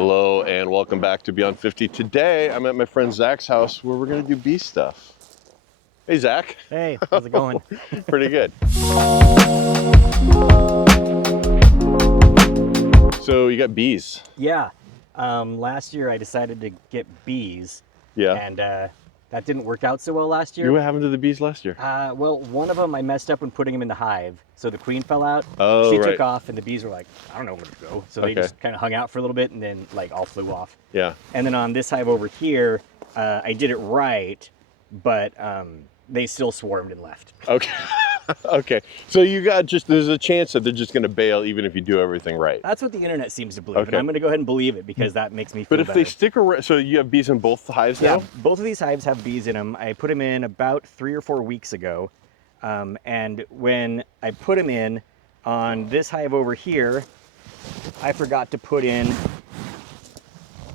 Hello and welcome back to Beyond 50. Today I'm at my friend Zach's house where we're gonna do bee stuff. Hey Zach. Hey, how's it going? Pretty good. So you got bees? Yeah, last year I decided to get bees. Yeah. And that didn't work out so well last year. What happened to the bees last year? Well, one of them I messed up when putting them in the hive. So the queen fell out. Oh, she right. took off and the bees were like, I don't know where to go. So they just kind of hung out for a little bit and then like all flew off. Yeah. And then on this hive over here, I did it right, but they still swarmed and left. Okay. Okay. So you got there's a chance that they're just going to bail even if you do everything right. That's what the internet seems to believe. Okay. And I'm going to go ahead and believe it because that makes me feel But if better. they stick around, so you have bees in both hives now? Yeah, both of these hives have bees in them. I put them in about 3 or 4 weeks ago. And when I put them in on this hive over here, I forgot to put in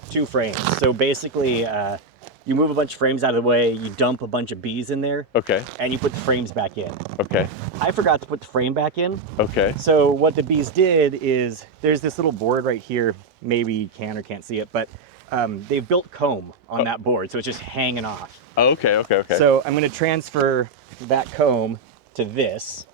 2 frames. So basically, you move a bunch of frames out of the way, you dump a bunch of bees in there, Okay. and you put the frames back in. Okay. I forgot to put the frame back in. Okay. So what the bees did is, there's this little board right here, maybe you can or can't see it, but they've built comb on that board, so it's just hanging off. Oh, okay, okay, okay. So I'm going to transfer that comb to this.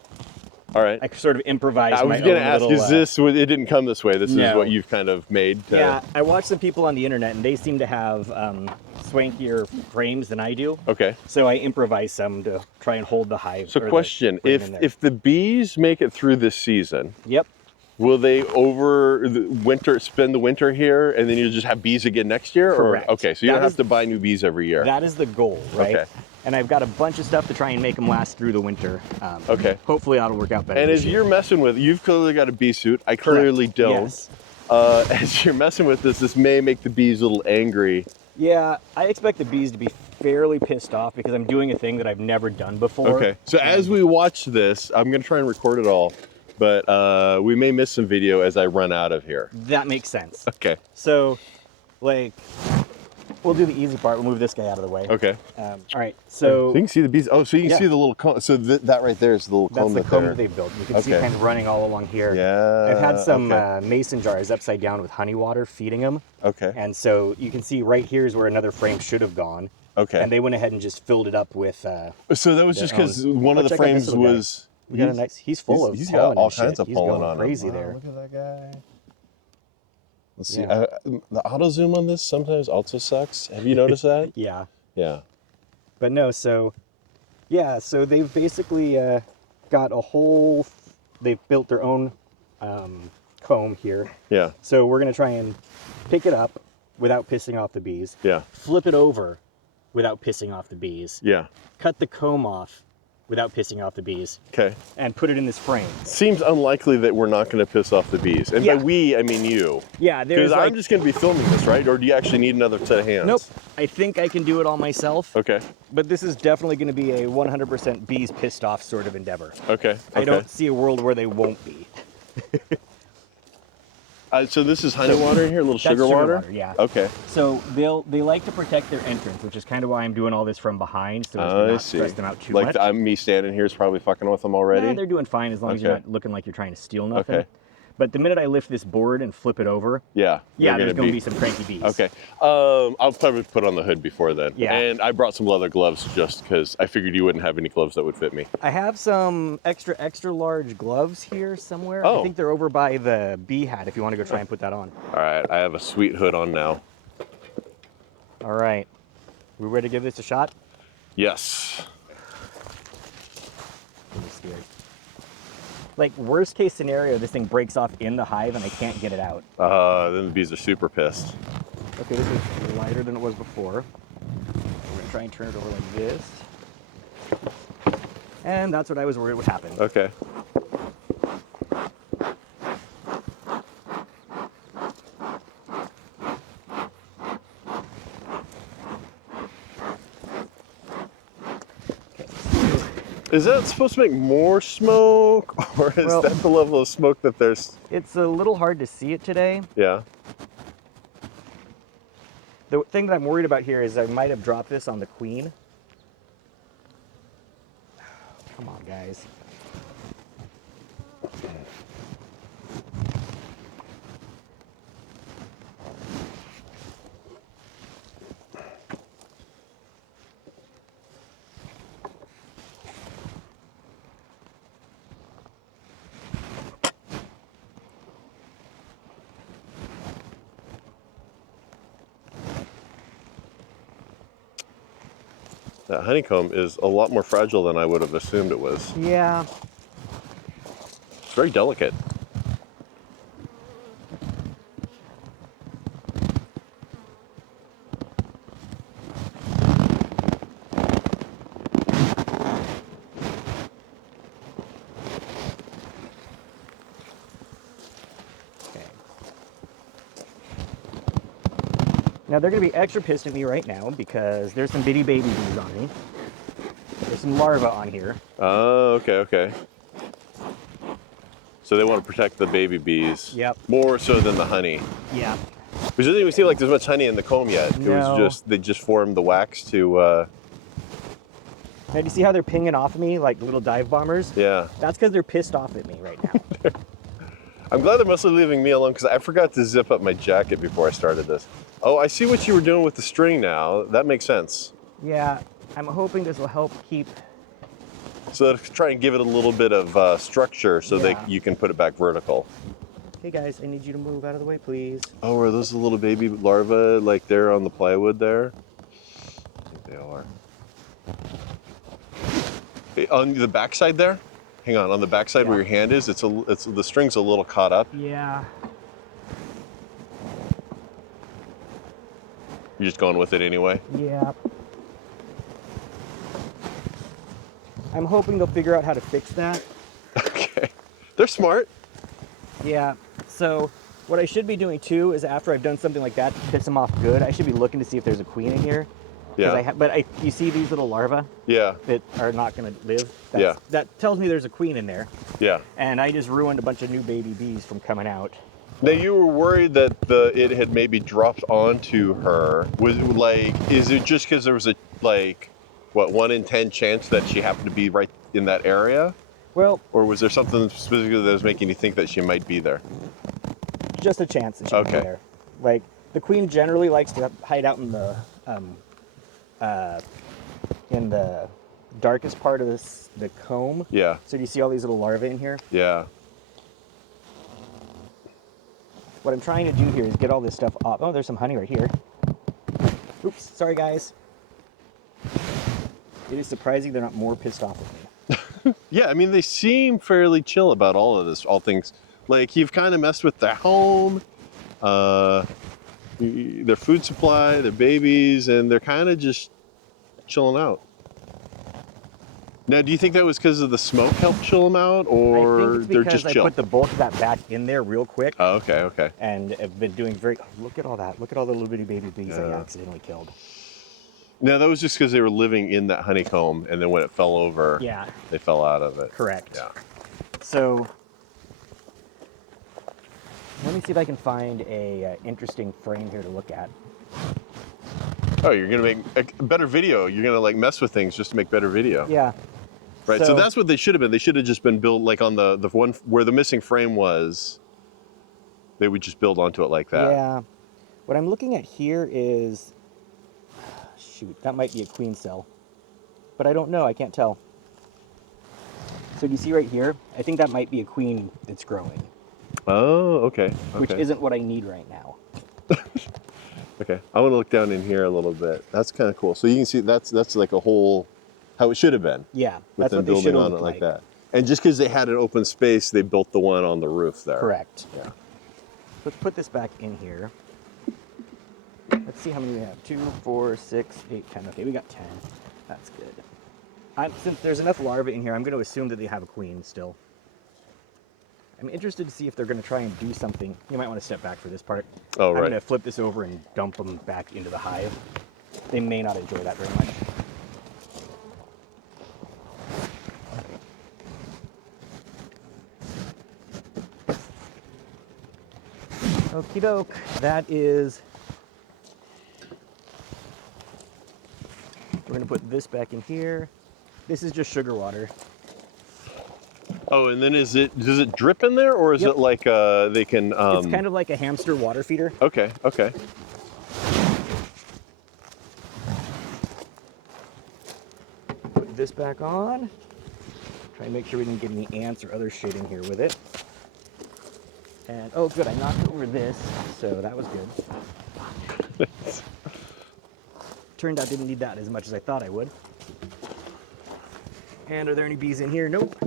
All right. I sort of improvised I was going to ask, is this, it didn't come this way, this is what you've kind of made? Yeah, I watched some people on the internet and they seem to have swankier frames than I do. Okay. So I improvised some to try and hold the hive. So question, if the bees make it through this season, yep. Will they spend the winter here and then you just have bees again next year? Correct. Or, okay, so you don't have to buy new bees every year. That is the goal, right? Okay. And I've got a bunch of stuff to try and make them last through the winter. Okay. Hopefully that'll work out better. And as you're messing with, you've clearly got a bee suit. I clearly don't. Yes. As you're messing with this may make the bees a little angry. Yeah, I expect the bees to be fairly pissed off because I'm doing a thing that I've never done before. Okay, so as we watch this, I'm gonna try and record it all, but we may miss some video as I run out of here. That makes sense. Okay. So, like, we'll do the easy part. We'll move this guy out of the way. Okay. All right, so you can see the bees. Oh, so you can see the little cone. So that right there is the little cone. That's the comb that they built. You can see kind of running all along here. Yeah. I've had some mason jars upside down with honey water feeding them. Okay. And so you can see right here is where another frame should have gone. Okay. And they went ahead and just filled it up with. So that was just because one of the frames was. We got a nice. He's full of. He's pollen got all and shit. kinds of He's pollen going on him. crazy Wow, there. look at that guy. Let's see. Yeah. The auto zoom on this sometimes also sucks. Have you noticed that? Yeah. Yeah. But no, so yeah, so they've basically got a whole. They've built their own comb here. Yeah. So we're gonna try and pick it up without pissing off the bees. Yeah. Flip it over without pissing off the bees. Yeah. Cut the comb off without pissing off the bees. Okay. And put it in this frame. Seems unlikely that we're not going to piss off the bees. And by we, I mean you. Yeah, because I'm just going to be filming this, right? Or do you actually need another set of hands? Nope. I think I can do it all myself. Okay. But this is definitely going to be a 100% bees pissed off sort of endeavor. Okay. I don't see a world where they won't be. So this is honey water in here, a little sugar water? Yeah. Okay. So they like to protect their entrance, which is kind of why I'm doing all this from behind, so as to not stress them out too much. Like me standing here is probably fucking with them already? Yeah, they're doing fine as long as you're not looking like you're trying to steal nothing. Okay. But the minute I lift this board and flip it over, there's going to be some cranky bees. Okay. I'll probably put on the hood before then. Yeah. And I brought some leather gloves just because I figured you wouldn't have any gloves that would fit me. I have some extra large gloves here somewhere. Oh. I think they're over by the bee hat if you want to go try and put that on. All right. I have a sweet hood on now. All right. We ready to give this a shot? Yes. I'm scared. Like, worst case scenario, this thing breaks off in the hive and I can't get it out. Then the bees are super pissed. Okay, this is lighter than it was before. We're going to try and turn it over like this. And that's what I was worried would happen. Okay. Is that supposed to make more smoke, or is that the level of smoke that there's? It's a little hard to see it today. Yeah. The thing that I'm worried about here is I might have dropped this on the queen. Come on, guys. That honeycomb is a lot more fragile than I would have assumed it was. Yeah. It's very delicate. Now they're going to be extra pissed at me right now because there's some bitty baby bees on me. There's some larvae on here. Oh, okay, okay. So they want to protect the baby bees. Yep. More so than the honey. Yeah. Which doesn't even seem like there's much honey in the comb yet. No. It was just, they just formed the wax to, Now do you see how they're pinging off of me like little dive bombers? yeah. That's because they're pissed off at me right now. I'm glad they're mostly leaving me alone because I forgot to zip up my jacket before I started this. Oh, I see what you were doing with the string now. That makes sense. Yeah, I'm hoping this will help keep... So try and give it a little bit of structure so Yeah. you can put it back vertical. Hey guys, I need you to move out of the way, please. Oh, are those the little baby larvae like there on the plywood there? I think they are. Hey, on the backside there? Hang on the backside where your hand is, it's the string's a little caught up. Yeah. You're just going with it anyway? Yeah. I'm hoping they'll figure out how to fix that. Okay. They're smart. Yeah, so what I should be doing too is after I've done something like that to piss them off good, I should be looking to see if there's a queen in here. Yeah. You see these little larvae Yeah. that are not going to live? Yeah. That tells me there's a queen in there. Yeah. And I just ruined a bunch of new baby bees from coming out. Now you were worried that it had maybe dropped onto her. Was it like, is it just because there was a 1 in 10 chance that she happened to be right in that area? Well, Or was there something specifically that was making you think that she might be there? just a chance that she might be Okay. there. Like, the queen generally likes to hide out in the darkest part of the comb. Yeah. So do you see all these little larvae in here? Yeah. What I'm trying to do here is get all this stuff off. Oh, there's some honey right here. Oops, sorry guys. It is surprising they're not more pissed off with me. Yeah, I mean, they seem fairly chill about all of this, all things. Like, you've kind of messed with their home, their food supply, their babies, and they're kind of just chilling out. Now, do you think that was because of the smoke helped chill them out, I or think it's they're because just I chill? put the bulk of that back in there real quick. Oh, okay, okay. And have been doing look at all that. Look at all the little bitty baby bees I Yeah. accidentally killed. Now, that was just because they were living in that honeycomb, and then when it fell over, Yeah, they fell out of it. correct. Yeah. So, let me see if I can find a interesting frame here to look at. Oh, you're gonna make a better video. You're gonna like mess with things just to make better video. Yeah. Right. So that's what they should have been. They should have just been built like on the one where the missing frame was. They would just build onto it like that. Yeah. What I'm looking at here is, shoot, that might be a queen cell, but I don't know. I can't tell. So do you see right here? I think that might be a queen that's growing, Oh, okay. which Okay. isn't what I need right now. Okay. I want to look down in here a little bit. That's kind of cool. So you can see that's like a whole how it should have been. Yeah, With that's them what they should building have on it looked like that. And just because they had an open space, they built the one on the roof there. Correct. Yeah. Let's put this back in here. Let's see how many we have. 2, 4, 6, 8, 10. Okay, we got 10. That's good. Since there's enough larvae in here, I'm going to assume that they have a queen still. I'm interested to see if they're going to try and do something. You might want to step back for this part. Oh, I'm right. going to flip this over and dump them back into the hive. They may not enjoy that very much. Okie doke. That is... We're going to put this back in here. This is just sugar water. Oh, and then does it drip in there, or is Yep. it like they can? It's kind of like a hamster water feeder. Okay. Okay. Put this back on. Try and make sure we didn't get any ants or other shit in here with it. And, oh good, I knocked over this, so that was good. Turned out didn't need that as much as I thought I would. And are there any bees in here? Nope.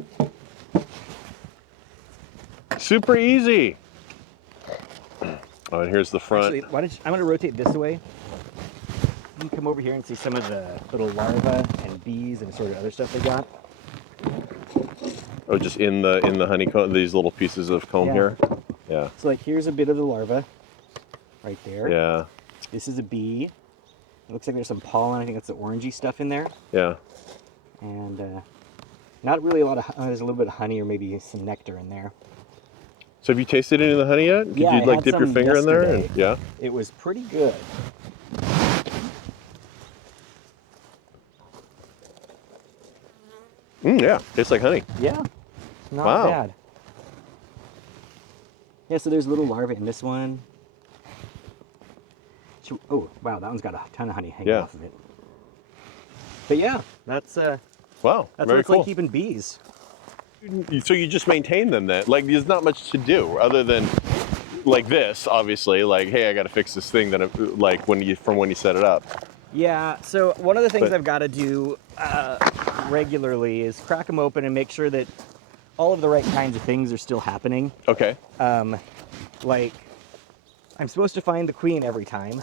Super easy. Oh, and here's the front. Actually, I'm going to rotate this way. You can come over here and see some of the little larvae and bees and sort of other stuff they got. Oh, just in the honeycomb, these little pieces of comb here. Yeah. So like here's a bit of the larva right there. Yeah. This is a bee. It looks like there's some pollen. I think that's the orangey stuff in there. Yeah. And not really a lot of. There's a little bit of honey or maybe some nectar in there. So have you tasted any of the honey yet? Did Yeah, you I like had dip your some finger in there? yesterday. And, yeah. It was pretty good. Yeah. Tastes like honey. Yeah. Not Wow. bad. Yeah, so there's little larvae in this one. Oh, wow, that one's got a ton of honey hanging off of it. But yeah, that's Wow. what Very it's cool. like keeping bees. So you just maintain them then? Like there's not much to do other than like this, obviously. Like, hey, I got to fix this thing that like when you set it up. Yeah, so one of the things But- I've got to do regularly is crack them open and make sure that all of the right kinds of things are still happening. Okay. Like, I'm supposed to find the queen every time.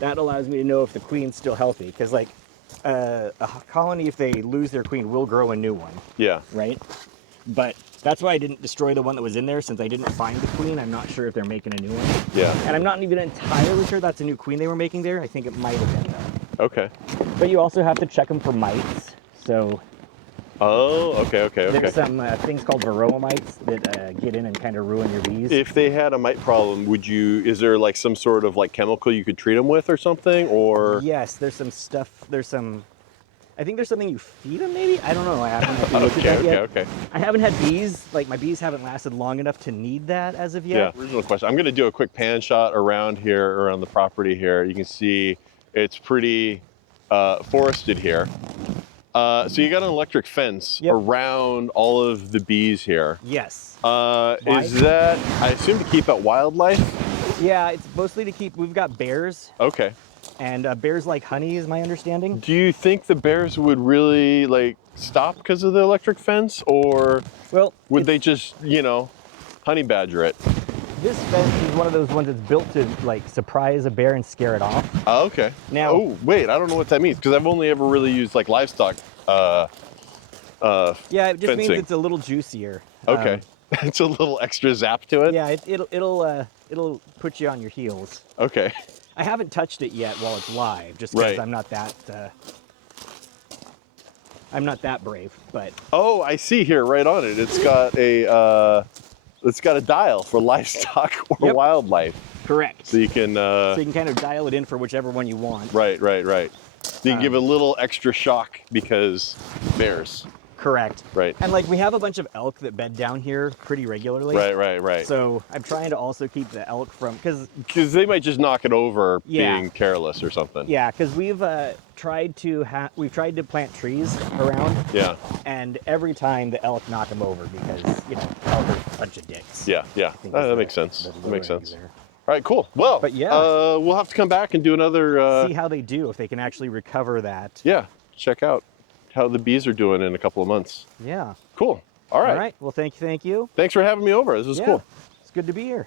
That allows me to know if the queen's still healthy, because like a colony, if they lose their queen, will grow a new one, Yeah. right? But that's why I didn't destroy the one that was in there, since I didn't find the queen. I'm not sure if they're making a new one. Yeah. And I'm not even entirely sure that's a new queen they were making there. I think it might have been though. Okay. But you also have to check them for mites. So Oh, okay. there's some things called varroa mites that get in and kind of ruin your bees. If they had a mite problem, is there like some sort of like chemical you could treat them with or something, or? Yes, there's some stuff. I think there's something you feed them, maybe? I don't know. I haven't actually looked at that yet. Okay. I haven't had bees. Like, my bees haven't lasted long enough to need that as of yet. Yeah. Original question. I'm going to do a quick pan shot around the property here. You can see it's pretty forested here. So you got an electric fence around all of the bees here. Yes. Is that, I assume, to keep out wildlife? Yeah, it's mostly to keep. We've got bears, Okay. and bears like honey, is my understanding. Do you think the bears would really like stop because of the electric fence, or Well, would they just, honey badger it? this fence is one of those ones that's built to like surprise a bear and scare it off. Oh, okay. Now- oh, wait, I don't know what that means because I've only ever really used like livestock. Yeah, it just means fencing. it's a little juicier. Okay. It's a little extra zap to it. Yeah, it'll put you on your heels. Okay. I haven't touched it yet while it's live, just because Right. I'm not that brave. But Oh, I see here right on it. It's got a dial for livestock or Yep. wildlife. correct. So you can So you can kind of dial it in for whichever one you want. right. So you can give a little extra shock because bears. Correct. Right. And like we have a bunch of elk that bed down here pretty regularly. Right. So I'm trying to also keep the elk from, Because they might just knock it over Yeah. being careless or something. because we've tried to plant trees around, Yeah. and every time the elk knock them over because elk are a bunch of dicks. Yeah. I think That is makes sense. the That makes lure sense. there. All right, cool. Well, But yeah. we'll have to come back and do another. See how they do, if they can actually recover that. Yeah, check out how the bees are doing in a couple of months. Yeah. Cool. All right. All right. Well, thank you. Thanks for having me over. This was Yeah. cool. It's good to be here.